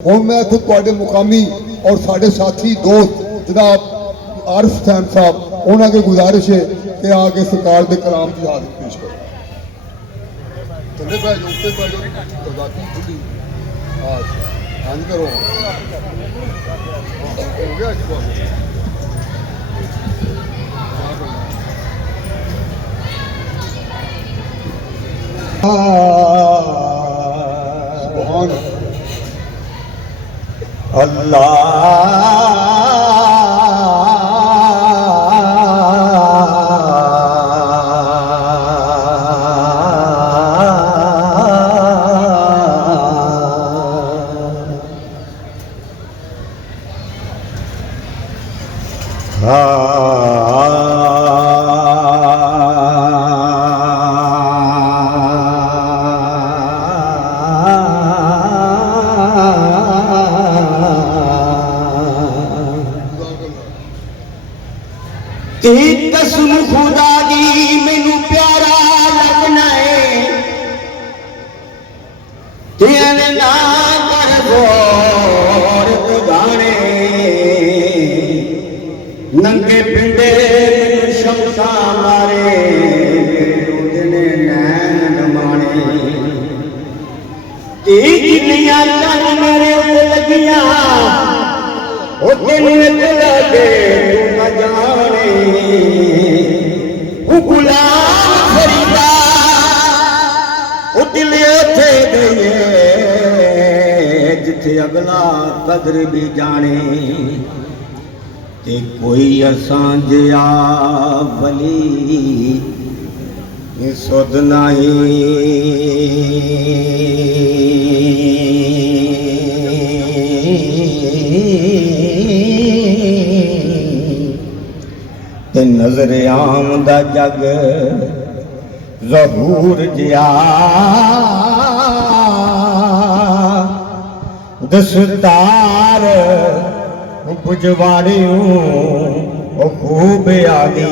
ਹੁਣ मैं खुद ਤੁਹਾਡੇ मुकामी और साढ़े साथी दोस्त जनाब आरिफ हुसैन साहब उन्होंने की गुजारिश है कि आगे सरकार के कलाम की हाजिर पेश करो। थले पै जाओ, उत्ते पै जाओ, आजादी खुली हाँ करो हो गया जी सुभान कसम खुदा दी मैनू प्यारा लगना है तेरे ना कर गौर गाने नंगे पिंडे मैनू शमसा मारे उदने नैन नमाने जिन्नियां चल मेरे उत्ते लगियां ओ तेनू लगे तू न जाने गुलाम फरीदा ओ दिल उथे गए जिथे अगला कदर भी जाने ते कोई असां जिया वली सुध ते नजर आमदा जग ज़हूर जिया दस्तार पुजवाड़ियों खूब आदि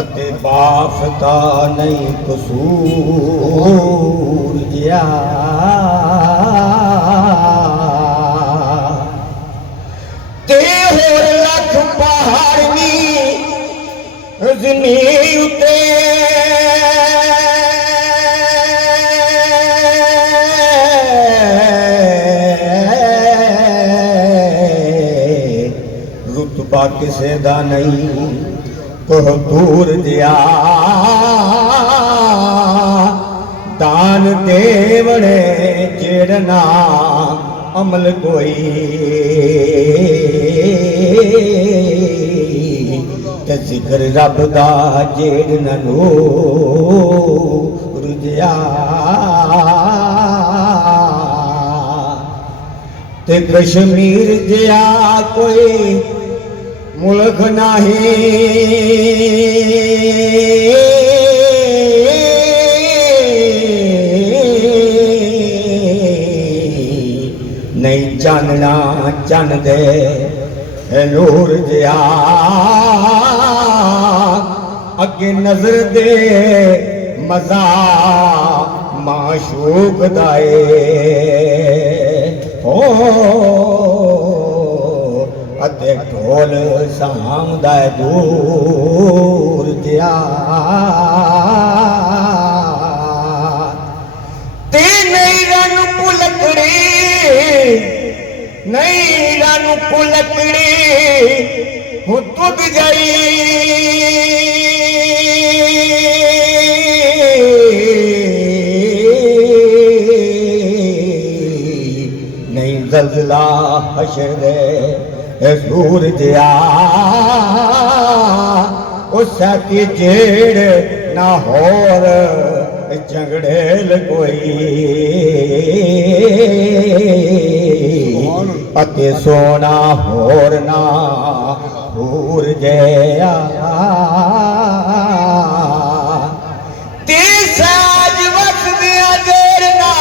अते बाफता नहीं कसूर जिया लख पहाड़ी ज़मीन उते रुतबा किसे दा नहीं कोह दूर दिया दान देवने जेड़ना अमल कोई ते जिक्र रब दा जेड़ नूर जिया ते कश्मीर जिया कोई मुल्क नहीं जानना चन दे नूर जिया अगे नजर दे मजा माशूक दाए हो अते ढोल सामदा दूर जिया ते नहीं रन पुलकड़ी नहीं रन पुलकड़ी हूँ तुद गई नहीं जलजला हशर दे सूर जिया उस की जेड़ ना होर झगड़ेल कोई अते सोना होर ना हूर जया ते साज वस दिया जेड़ ना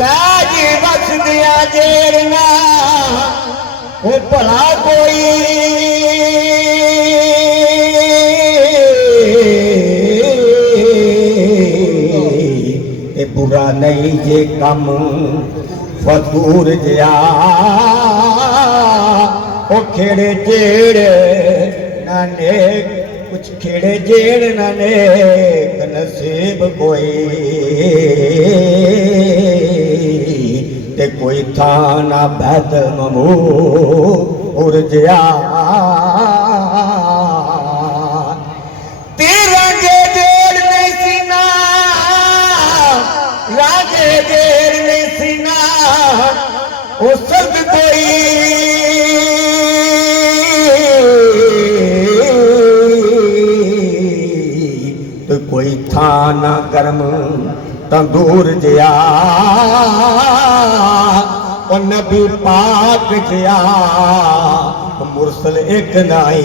साज वस दिया जेड़ ना वो भला कोई पूरा नहीं जे कम फतूर जिया ओ खेड़े जेड़ नाने कुछ खेड़े जेड़ नाने नसीब कोई ते कोई थाना बैद ममू उर्जिया तेरा जे जेड़ नहीं सीना राजे जेड़ नहीं सीना वो सब कोई तो कोई थाना गर्म तंदूर जिया और नबी पाक जिया मुरसल एक नाई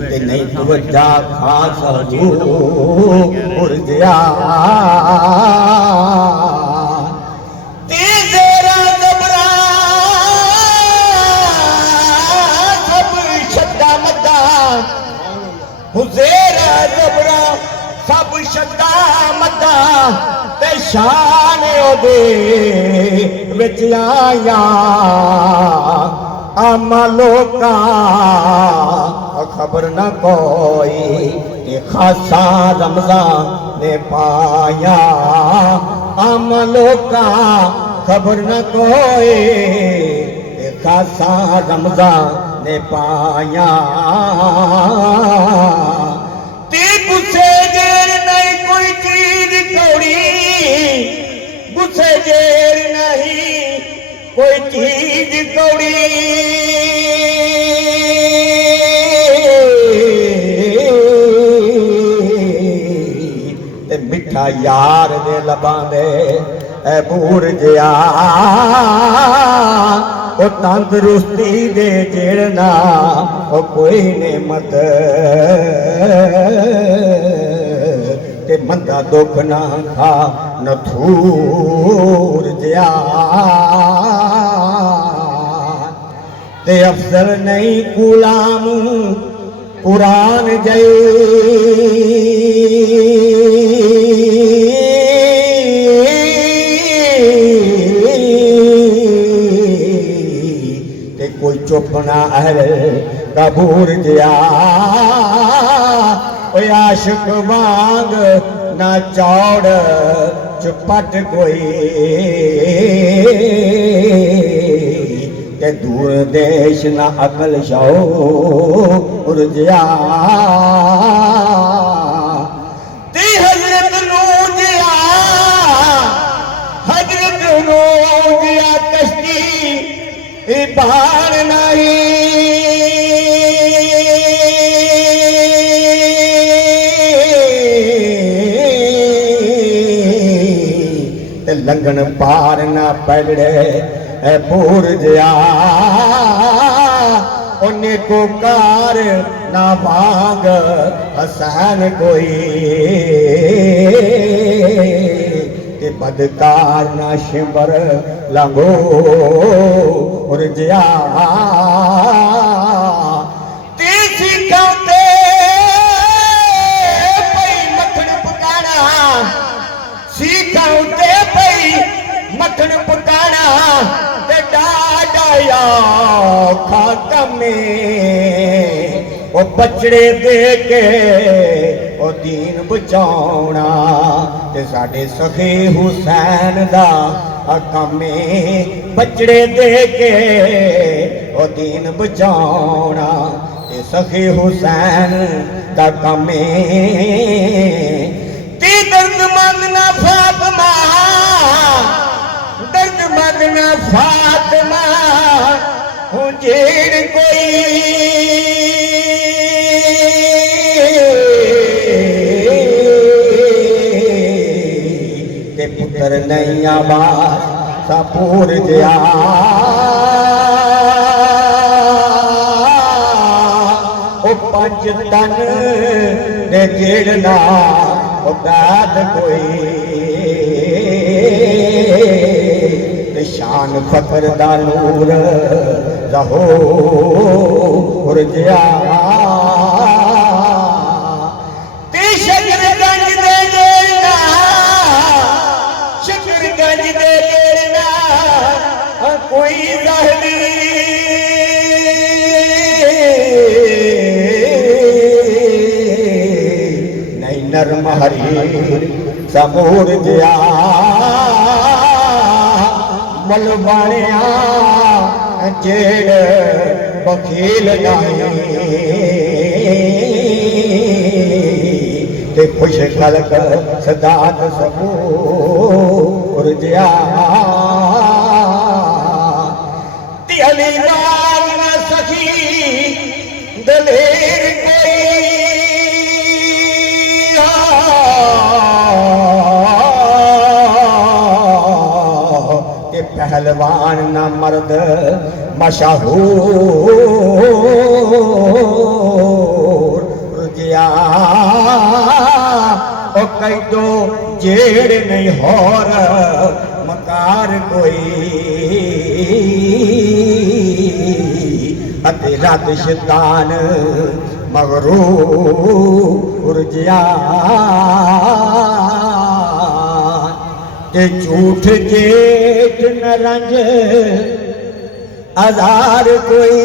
ते नहीं तवज्जा खास हजूर जिया तेरा जबरा सब शब्दा मदा हुज़ेरा जबरा सब शब्दा मदा ते शान ओदे विच आया आमा लोका खबर न कोई ते खासा रमज़ान ने पाया आमा लोका खबर न कोई ते खासा रमज़ान ने पाया गुस्से जेर नहीं कोई चीज कौड़ी गुस्से जेर नहीं कोई चीज कौड़ी ते मिठा यार दे लबां दे ऐ बूर जिया ओ तंदरुस्ती दे जेड़ना ओ कोई नेमत ते मंदा दुख ना खा नथूर जिया ते अफसर नहीं गुलाम कुरान जई कोई चुपना अहल कबूर जिया आशिक वांग ना चौड़ चुपट कोई ते दूर देश ना अकल शौर जिया ते हजरत नूर जिया कश्ती बाण नहीं लंघन पार न पड़े पूर जिया उन्हें को कार ना भाग हसन कोई ते बदकार ना शिंबर लंगो उर्जिया तीसी खाते पई मखण पकाना सीखाते पई मखण पकाना ते डाया खाका में वो बचड़े दे के वो दीन बचाउना ते साडे सखे हुसैन दा कमे बचड़े दे के वो दीन बचाउना ते सखे हुसैन दा कमे ते दर्द मंगना फातिमा दर्द मंगना फातिमा हूँ जेड़ कोई पुत्र नहीं आबाद सपूर जिया ओ पंज तन दे जेड़ना ओ बैद कोई शान फकर दा नूर रहो उर्जिया ते शकर गंज दे नरम हरीर समूर जिया मुल बाणिया जेड़ बखील नहीं ते खुश खलक सदात समूर जिया ते अली बाग न सखी दलेर कोई के पहलवान न मर्द मशहूर रुजिया ओ कई तो जेड़ नहीं होर मकार कोई अते रात शैतान मगरूर जिया ते झूठ जेठ न रंज आधार कोई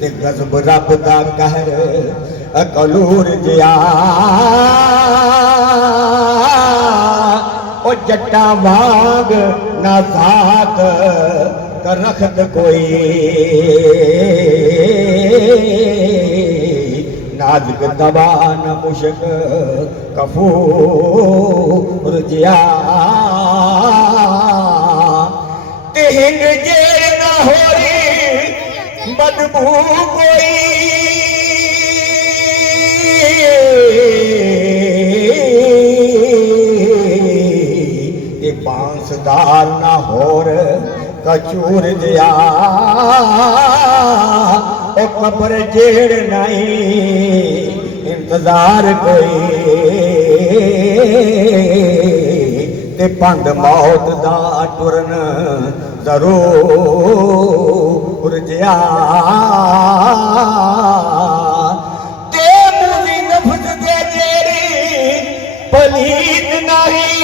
ते गज़ब रब दा कहर अकलूर जिया ओ जट्टा वाग ना जात कर रखत कोई नाज़ुक दबा न मुश्क कफूर जिया ते हिंग जेर न होरी बदबू कोई बांसदार ना होर कचूर दिया ओ कब्र जेड़ नहीं इंतजार कोई ते पंध मौत दा टुरन जरूर जिया ते मुझी नफ्स दे जेड़ी पलीत नहीं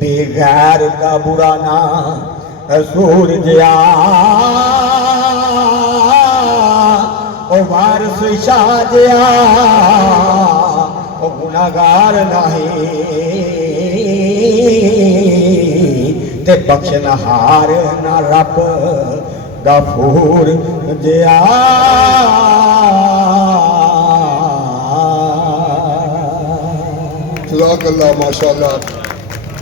बेगैर का बुरा ना सूरजिया ओ वारस शाह जिया ओ गुनाहगार नहीं ते बख्शनहार ना रब गफूर जिया जज़ाकल्लाह माशाअल्लाह।